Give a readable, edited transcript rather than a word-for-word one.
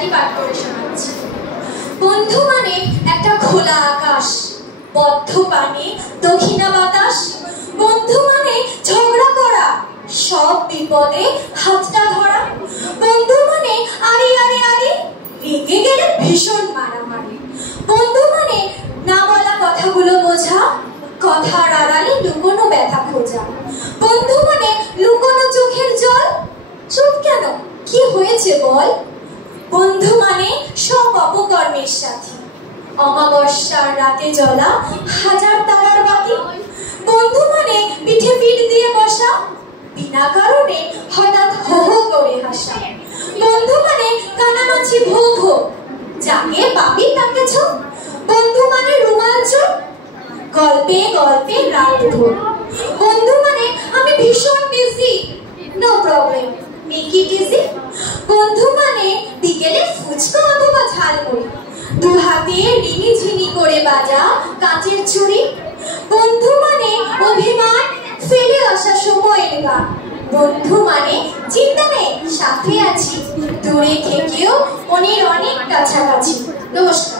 কবিতাটি পাঠ করে শোনাচ্ছি। বন্ধু মানে একটা খোলা আকাশ, বদ্ধ পানে দক্ষিণা বাতাস। বন্ধু মানে ঝগড়া করা, সব বিপদে হাতটা ধরা। বন্ধু মানে আরে আরে আরে, রেগে গেলে ভীষণ মারামারি। বন্ধু মানে না বলা কথাগুলো বোঝা, কথার আড়ালে লুকোনো ব্যথা খোঁজা। বন্ধু মানে লুকোনো চোখের জল, চুপ কেন, কি হয়েছে বল। বন্ধু মানে সব অপকর্মের সাথী, অমাবস্যার রাতে জ্বলা হাজার তারার বাতি। বন্ধু মানে পিঠে পিঠ দিয়ে বসা, বিনা কারণে হঠাৎ হো হো করে হাসা। বন্ধু মানে কানামাছি ভো ভো, যাকে পাবি তাকে ছো। বন্ধু মানে রোমাঞ্চ, গল্পে গল্পে রাত ভোর। বন্ধু মানে আমি ভীষণ busy, no problem, make it easy. বন্ধু মানে বিকেলে ফুচকা অথবা ঝালমুড়ি, দু হাতে রিনি ঝিনি করে বাজা কাঁচের চুড়ি। বন্ধু মানে অভিমান, ফেলে আসা সময়ের গান। বন্ধু মানে চিন্তা নেই, সাথে আছি, দূরে থেকেও মনের অনেক কাছাকাছি। নমস্কার।